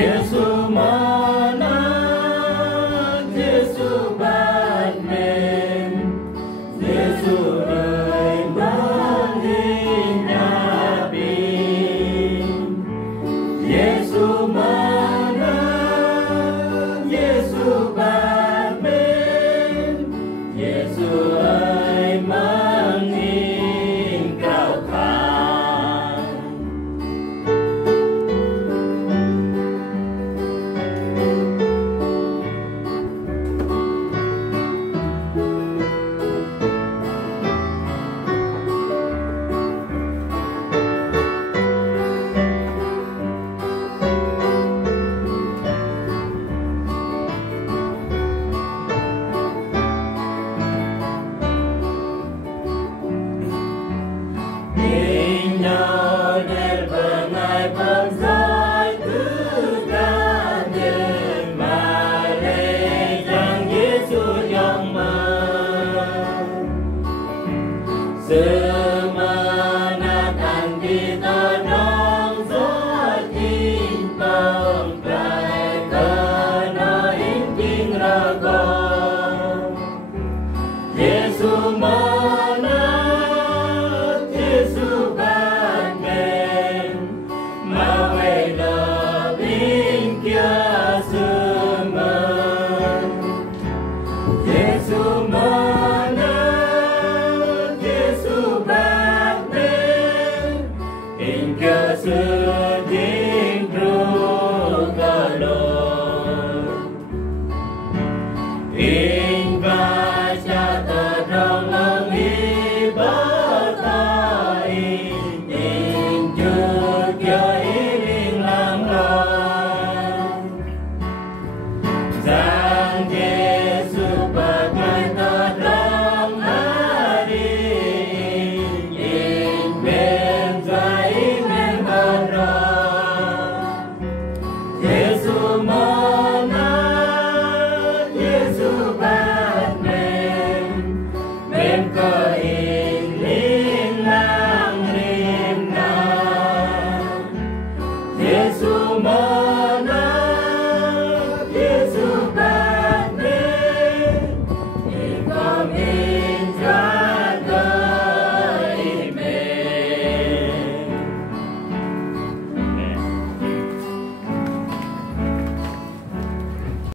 Yesu mana, Yesu ban mềm, Yesu đời ban hình nhà bình. Yesu mana, Yesu ban mềm, Yesu ơi mang hình cao khang. Nhìn nhau để vừa ngày bơm rơi cứ ca đêm mà lê rằng Giêsu yang mơ semangat kita nang zatin pangkai kana inting raga Yesu mana Yesu ban mềm mà về là bên kia sớm Yesu mana Yesu ban mềm bên kia sedih bergalon in baca terang ibadah in juga iring langlang Sang Yesus bagai terang hari in benzai men harap Yesus